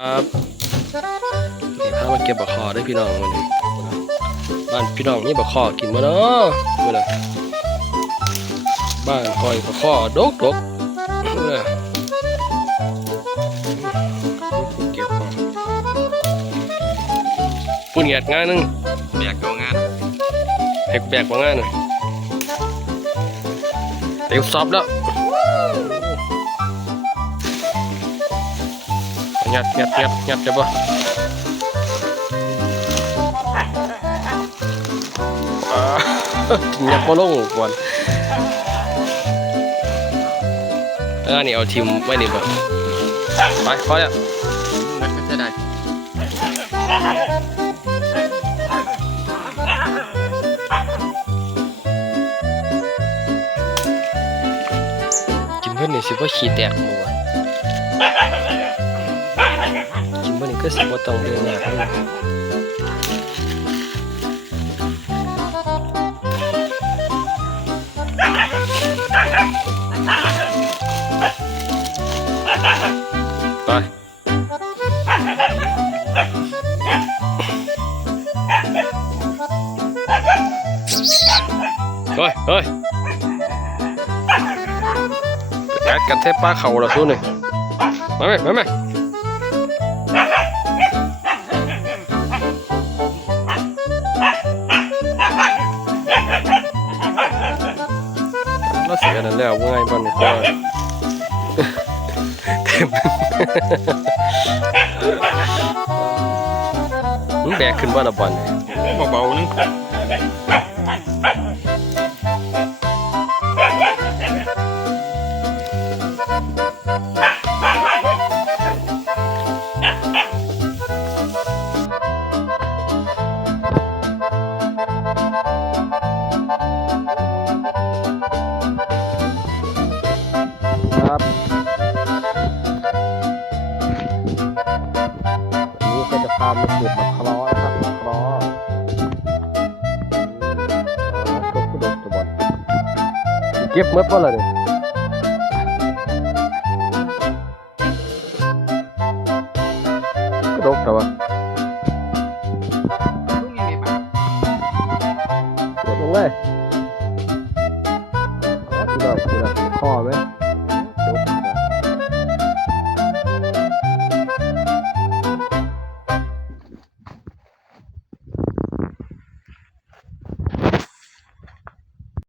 ครับพามาเก็บบักคอได้พี่น้องวันนี้บ้านพี่น้องนี่บักคอกินมาเนาะเมื่อไรบ้านคอยบักคอดกดกเมื่อไรเก็บของปุ่นแงดงานหนึงแบกเอางานให้แบกมางานหน่อยเต็มซอบแล้ว งัดงัดงัดงัดจะบ่อ่างัดบ่ลงก่อนแล้วอันนี่เอาทีมไว้นี่บ่ไปพอแล้วมันก็จะได้กินเพิ่นนี่สิบ่ขี้แตกหมู่วะ กินเพิ่นนี่ก็สิบ่ต้องเดินยากเลยไปเฮ้ยเฮ้ยแอดกันเทปป้าเขาละสู้หนึ่งมาไหมมาไหม เราเสียนั้นแล้วว่าไงบ้างเนี่ยก็เต็มมึงแบกขึ้นบ้าละบอลเนี่ยเบาๆนึง ครับวันนี้ก็จะพามาเก็บมะคราะห์นะครับมะคราะห์อืมเอาครบกระดกตัวบอลเก็บเมื่อป่ะล่ะเนี่ยกระดกแต่ว่าลูกยังมีปากดลงเลยเอาพี่น้องพี่น้องข้อไหม